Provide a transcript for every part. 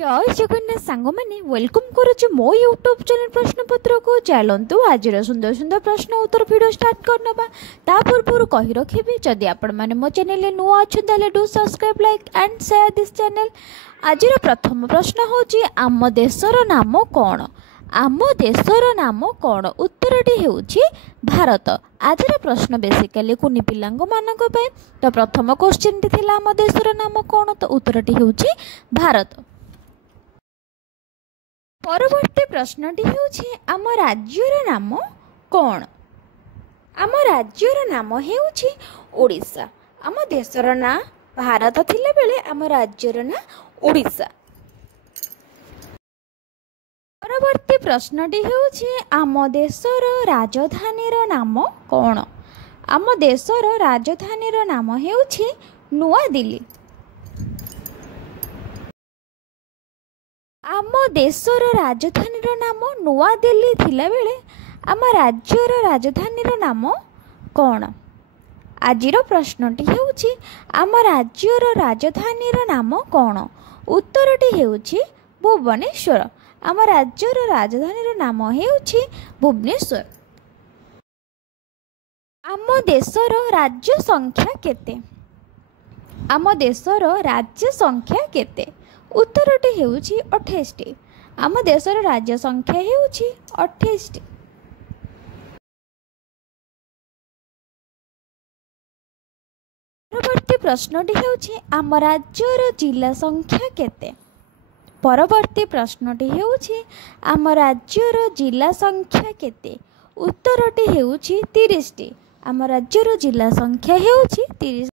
जय जगन्नाथ सांग मैंने वेलकम करुच्ची मो यूट्यूब चैनल प्रश्नपत्र को। चलतु आज सुंदर सुंदर प्रश्न उत्तर वीडियो स्टार्ट करनबा। ता पूर्व कहि रखिबी जदि आपण माने मो चैनल रे नुआ अछन ताले do subscribe like and share this channel. आज प्रथम प्रश्न होची आम देशर नाम कोन? आम देशर नाम कोन? उत्तरटी हेउची भारत। आज प्रश्न बेसिकली कुनी पिलांग मानक पे। तो प्रथम क्वेश्चन टी थिला आम देशर नाम कोन, तो उत्तरटी हेउची भारत। परवर्ती प्रश्नटी हेउछि आम राज्यर नाम कोन? आम राज्यर नाम हेउछि ओडिशा। आम देशर ना भारत थिले बेले आम राज्यर ना ओडिशा। परवर्ती प्रश्नटी हेउछि आम देशर राजधानीर नाम कोन? आम देशर राजधानीर नाम हेउछि नुआ दिल्ली। आम देशर राजधानीर नाम नुआ दिल्ली थिला बेले आम राज्यर राजधानीर नाम कोन? आजिर प्रश्नटी हेउछि आम राज्यर राजधानीर नाम कोन? उत्तरटी हेउछि भुवनेश्वर। आम राज्यर राजधानीर नाम हेउछि भुवनेश्वर। आम देशर राज्य संख्या केते? आम देशर राज्य संख्या केते? उत्तरटी हेउछि 28टी। आम देशर राज्य संख्या हेउछि 28टी। परवर्ती प्रश्नटी हेउछि आम राज्यर जिला संख्या केते? परवर्ती प्रश्नटी हेउछि आम राज्यर जिला संख्या केते? उत्तरटी हेउछि 30टी। आम राज्यर जिला संख्या हेउछि 30।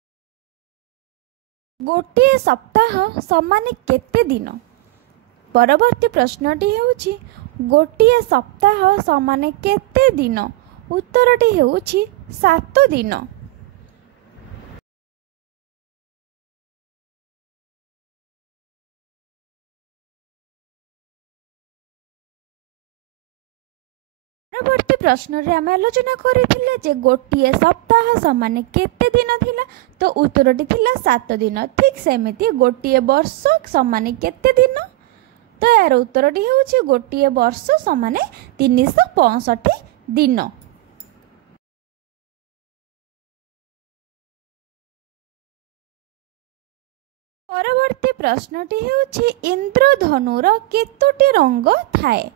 गोटे सप्ताह समान केते दिन? परवर्ती प्रश्नटी हेउछि गोटे सप्ताह समान केते दिन? उत्तरटी हेउछि 7 दिन। परवर्ती प्रश्न रे आम आलोचना करिथिले जे गोटे सप्ताह समान केते दिन थिला, तो उत्तरटी थिला 7 दिन। ठीक सेमिति गोटे वर्ष समान केते दिन, तो यार उत्तरटी हेउछि गोटे वर्ष समान 365 दिन। परवर्ती प्रश्नटी हेउछि इंद्रधनुर केतोटी रंग थाए?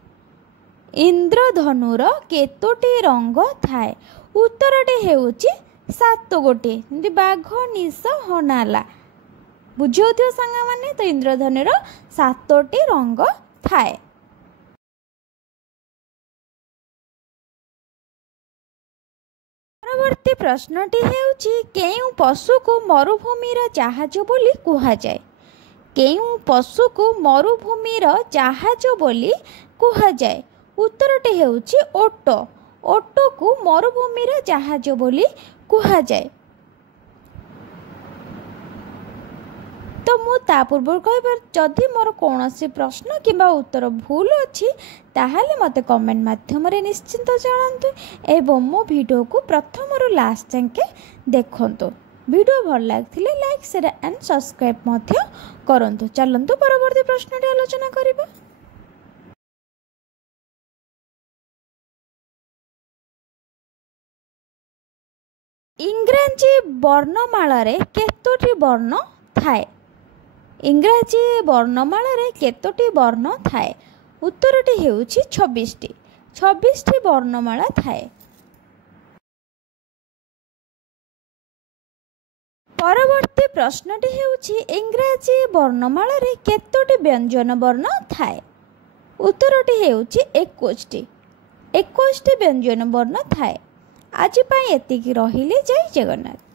इंद्रधनुर केतोटी रंग थाए? उत्तरटी हेउछि 7 गोटी। जेमति बाघ निश हनाला बुझियो सांगा माने, तो इंद्रधनुर 7टी रंग थाए। परवर्ती प्रश्नटी हेउछि केउ पशु को मरुभूमिर जहाज बोली कुहा जाए? केउ पशु को मरुभूमिर जहाज बोली कुहा जाए? उत्तरटी हेउछि ओट। ओट को मरुभूमिर जहाज बोली कुहा जाए। तो मु ता पूर्व कहबार जदि मोर कोनोसी प्रश्न किबा उत्तर भूल अछि ताहाले मते कमेंट माध्यम रे निश्चिंत जणांतु एवं मो वीडियो को प्रथम रु लास्ट जाके देखंतु। वीडियो भल लागथिले लाइक शेयर एंड सब्सक्राइब मध्य करंतु। चलंतु परवर्ती प्रश्न रे आलोचना करिबा। इंग्राजी वर्णमाला रे केतोटी वर्ण थाए? इंग्राजी वर्णमाला रे केतोटी वर्ण थाए? उत्तरटी हेउछि 26टी। 26टी वर्णमाला थाए। परवर्ती प्रश्नटी हेउछि इंग्राजी वर्णमाला रे केतोटी व्यंजन वर्ण थाए? उत्तरटी हेउछि 21टी। 21टी व्यंजन वर्ण थाए। आज एतिकी रहिले। जय जगन्नाथ।